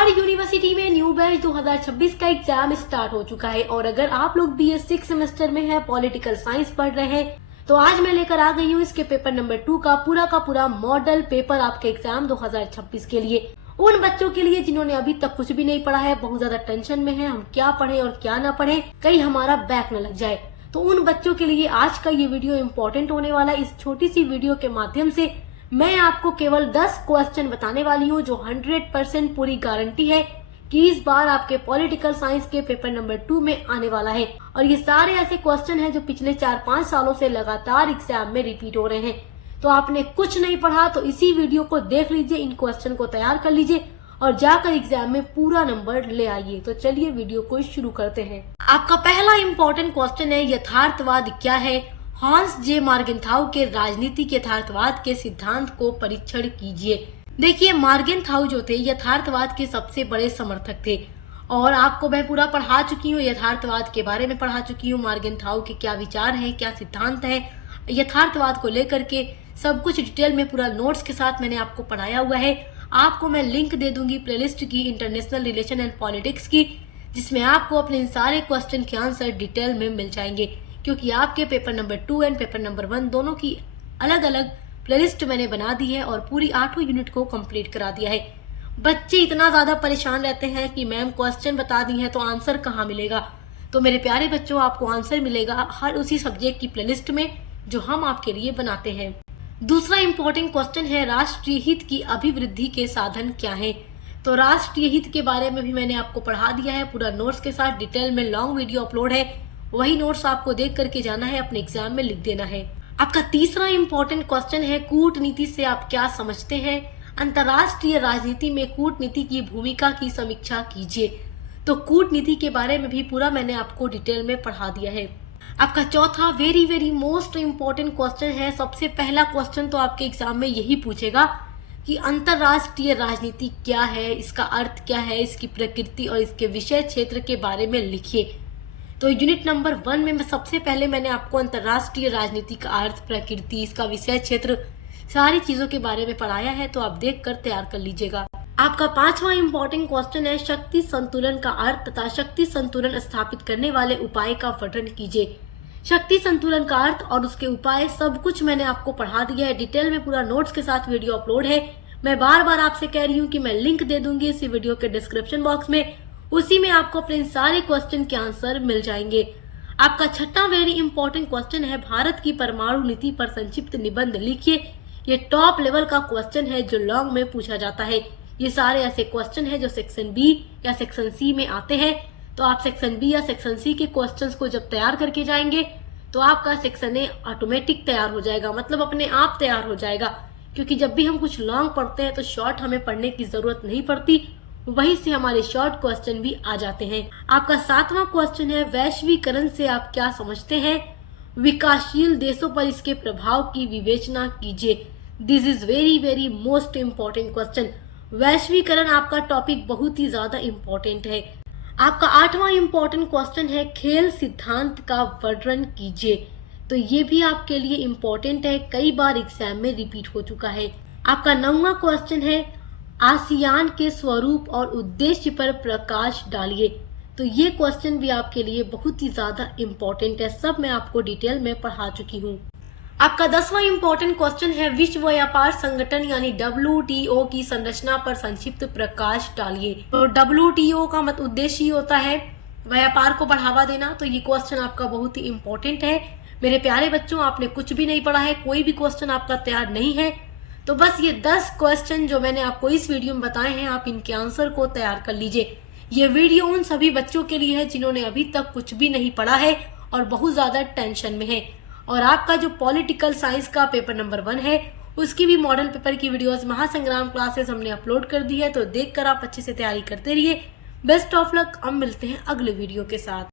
हर university में new batch 2026 का exam start हो चुका है और अगर आप लोग BS 6 सेमेस्टर में हैं, पॉलिटिकल साइंस पढ़ रहे हैं, तो आज मैं लेकर आ गई हूँ इसके पेपर नंबर 2 का पूरा मॉडल पेपर आपके एग्जाम 2026 के लिए। उन बच्चों के लिए जिन्होंने अभी तक कुछ भी नहीं पढ़ा है, बहुत ज्यादा टेंशन में है, हम क्या पढ़े और क्या ना पढ़े, कहीं हमारा बैक न लग जाए, तो उन बच्चों के लिए आज का ये वीडियो इम्पोर्टेंट होने वाला है। इस छोटी सी वीडियो के माध्यम से मैं आपको केवल 10 क्वेश्चन बताने वाली हूँ जो 100% पूरी गारंटी है कि इस बार आपके पॉलिटिकल साइंस के पेपर नंबर 2 में आने वाला है। और ये सारे ऐसे क्वेश्चन हैं जो पिछले 4-5 सालों से लगातार एग्जाम में रिपीट हो रहे हैं। तो आपने कुछ नहीं पढ़ा तो इसी वीडियो को देख लीजिए, इन क्वेश्चन को तैयार कर लीजिए और जाकर एग्जाम में पूरा नंबर ले आइए। तो चलिए वीडियो को शुरू करते हैं। आपका पहला इम्पोर्टेंट क्वेश्चन है, यथार्थवाद क्या है? हॉन्स जे मार्गेनथाउ के राजनीतिक यथार्थवाद के सिद्धांत को परीक्षण कीजिए। देखिए, मार्गेनथाउ जो थे यथार्थवाद के सबसे बड़े समर्थक थे और आपको मैं पूरा पढ़ा चुकी हूँ, यथार्थवाद के बारे में पढ़ा चुकी हूँ, मार्गेनथाउ के क्या विचार हैं, क्या सिद्धांत है यथार्थवाद को लेकर के, सब कुछ डिटेल में पूरा नोट्स के साथ मैंने आपको पढ़ाया हुआ है। आपको मैं लिंक दे दूंगी प्लेलिस्ट की, इंटरनेशनल रिलेशन एंड पॉलिटिक्स की, जिसमें आपको अपने इन सारे क्वेश्चन के आंसर डिटेल में मिल जाएंगे, क्योंकि आपके paper number 2 and paper number 1 दोनों की अलग अलग प्लेलिस्ट मैंने बना दी है और पूरी 8 यूनिट को कंप्लीट करा दिया है। बच्चे इतना ज्यादा परेशान रहते हैं कि मैम क्वेश्चन बता दी है तो आंसर कहाँ मिलेगा। तो मेरे प्यारे बच्चों, आपको आंसर मिलेगा हर उसी सब्जेक्ट की प्लेलिस्ट में जो हम आपके लिए बनाते हैं। दूसरा इम्पोर्टेंट क्वेश्चन है, राष्ट्रीय हित की अभिवृद्धि के साधन क्या है? तो राष्ट्रीय हित के बारे में भी मैंने आपको पढ़ा दिया है पूरा नोट्स के साथ, डिटेल में लॉन्ग वीडियो अपलोड है, वही नोट्स आपको देख करके जाना है, अपने एग्जाम में लिख देना है। आपका तीसरा इम्पोर्टेंट क्वेश्चन है, कूटनीति से आप क्या समझते हैं? अंतर्राष्ट्रीय राजनीति में कूटनीति की भूमिका की समीक्षा कीजिए। तो कूटनीति के बारे में भी पूरा मैंने आपको डिटेल में पढ़ा दिया है। आपका चौथा वेरी मोस्ट इम्पोर्टेंट क्वेश्चन है, सबसे पहला क्वेश्चन तो आपके एग्जाम में यही पूछेगा कि अंतर्राष्ट्रीय राजनीति क्या है, इसका अर्थ क्या है, इसकी प्रकृति और इसके विषय क्षेत्र के बारे में लिखिए। तो यूनिट नंबर 1 में सबसे पहले मैंने आपको अंतर्राष्ट्रीय राजनीति का अर्थ, प्रकृति, इसका विषय क्षेत्र, सारी चीजों के बारे में पढ़ाया है, तो आप देख कर तैयार कर लीजिएगा। आपका पांचवा इम्पोर्टेंट क्वेश्चन है, शक्ति संतुलन का अर्थ तथा शक्ति संतुलन स्थापित करने वाले उपाय का वर्णन कीजिए। शक्ति संतुलन का अर्थ और उसके उपाय सब कुछ मैंने आपको पढ़ा दिया है, डिटेल में पूरा नोट्स के साथ वीडियो अपलोड है। मैं बार बार आपसे कह रही हूँ कि मैं लिंक दे दूंगी इसी वीडियो के डिस्क्रिप्शन बॉक्स में, उसी में आपको अपने सारे क्वेश्चन के आंसर मिल जाएंगे। आपका छठा वेरी इंपॉर्टेंट क्वेश्चन है, भारत की परमाणु नीति पर संक्षिप्त निबंध लिखिए। ये टॉप लेवल का क्वेश्चन है जो लॉन्ग में पूछा जाता है। ये सारे ऐसे क्वेश्चन है जो सेक्शन बी या सेक्शन सी में आते हैं, तो आप सेक्शन बी या सेक्शन सी के क्वेश्चंस को जब तैयार करके जाएंगे तो आपका सेक्शन ए ऑटोमेटिक तैयार हो जाएगा, मतलब अपने आप तैयार हो जाएगा, क्योंकि जब भी हम कुछ लॉन्ग पढ़ते हैं तो शॉर्ट हमें पढ़ने की जरूरत नहीं पड़ती, वहीं से हमारे शॉर्ट क्वेश्चन भी आ जाते हैं। आपका 7वां क्वेश्चन है, वैश्वीकरण से आप क्या समझते हैं? विकासशील देशों पर इसके प्रभाव की विवेचना कीजिए। This is very most important question. वैश्वीकरण आपका टॉपिक बहुत ही ज्यादा इम्पोर्टेंट है। आपका 8वां इम्पोर्टेंट क्वेश्चन है, खेल सिद्धांत का वर्णन कीजिए। तो ये भी आपके लिए इम्पोर्टेंट है, कई बार एग्जाम में रिपीट हो चुका है। आपका 9वां क्वेश्चन है, आसियान के स्वरूप और उद्देश्य पर प्रकाश डालिए। तो ये क्वेश्चन भी आपके लिए बहुत ही ज्यादा इम्पोर्टेंट है, सब मैं आपको डिटेल में पढ़ा चुकी हूँ। आपका 10वां इम्पोर्टेंट क्वेश्चन है, विश्व व्यापार संगठन यानी WTO की संरचना पर संक्षिप्त प्रकाश डालिए। तो WTO का मत उद्देश्य ही होता है व्यापार को बढ़ावा देना, तो ये क्वेश्चन आपका बहुत ही इम्पोर्टेंट है। मेरे प्यारे बच्चों, आपने कुछ भी नहीं पढ़ा है, कोई भी क्वेश्चन आपका तैयार नहीं है, तो बस ये 10 क्वेश्चन जो मैंने आपको इस वीडियो में बताए हैं, आप इनके आंसर को तैयार कर लीजिए। ये वीडियो उन सभी बच्चों के लिए है जिन्होंने अभी तक कुछ भी नहीं पढ़ा है और बहुत ज्यादा टेंशन में है। और आपका जो पॉलिटिकल साइंस का पेपर नंबर 1 है, उसकी भी मॉडल पेपर की वीडियोस महासंग्राम क्लासेस हमने अपलोड कर दी है, तो देखकर आप अच्छे से तैयारी करते रहिए। Best of luck. अब मिलते हैं अगले वीडियो के साथ।